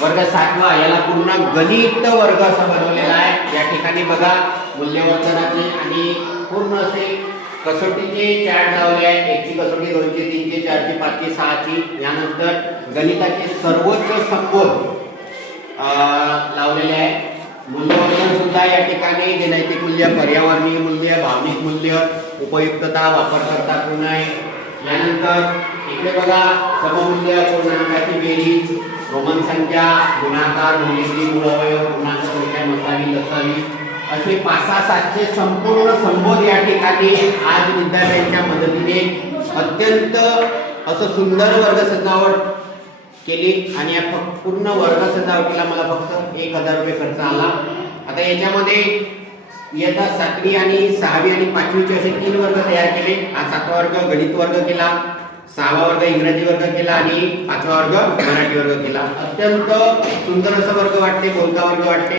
वर्ग 7वा याला पूर्ण गणित वर्ग असं बनवलेला आहे। या ठिकाणी बघा मूल्यवर्धनाचे आणि पूर्ण असे कसोटीचे चार्ट लावले आहे। 1 ची कसोटी, 2 ची, 3 ची, 4 ची, 5 ची, 6 ची। यानंतर गणिताचे सर्वोच्च संबोध लावलेले आहे। मूल्यवर्धन सुद्धा या ठिकाणी जे नैतिक मूल्य, पर्यावरणीय मूल्य, भावनिक मूल्य, उपयुक्तता, वापरकर्ता गुण आहे। यानंतर इकडे बघा सममूल्य, पूर्णांकाची बेरीज, रोमन संख्या, गुणाकार, मूल्यश्री, मूळ अवयव, पूर्णांक संख्या नसावी लसावी असे 5-7चे संपूर्ण संबोध या ठिकाणी आज विद्यार्थ्यांच्या मदतीने अत्यंत असं सुंदर वर्ग सजावट केली आणि या पूर्ण वर्ग सजावटीला मला फक्त 1000 रुपये खर्च आला। आता याच्यामध्ये इयत्ता 7वी आणि 6वी आणि 5वीचे असे 3 वर्ग तयार केले। हा 7वा वर्ग गणित वर्ग केला, 6वा वर्ग इंग्रजी वर्ग केला आणि 5वा वर्ग मराठी वर्ग केला। अत्यंत सुंदर असं वर्ग वाटते, बोलका वर्ग वाटते।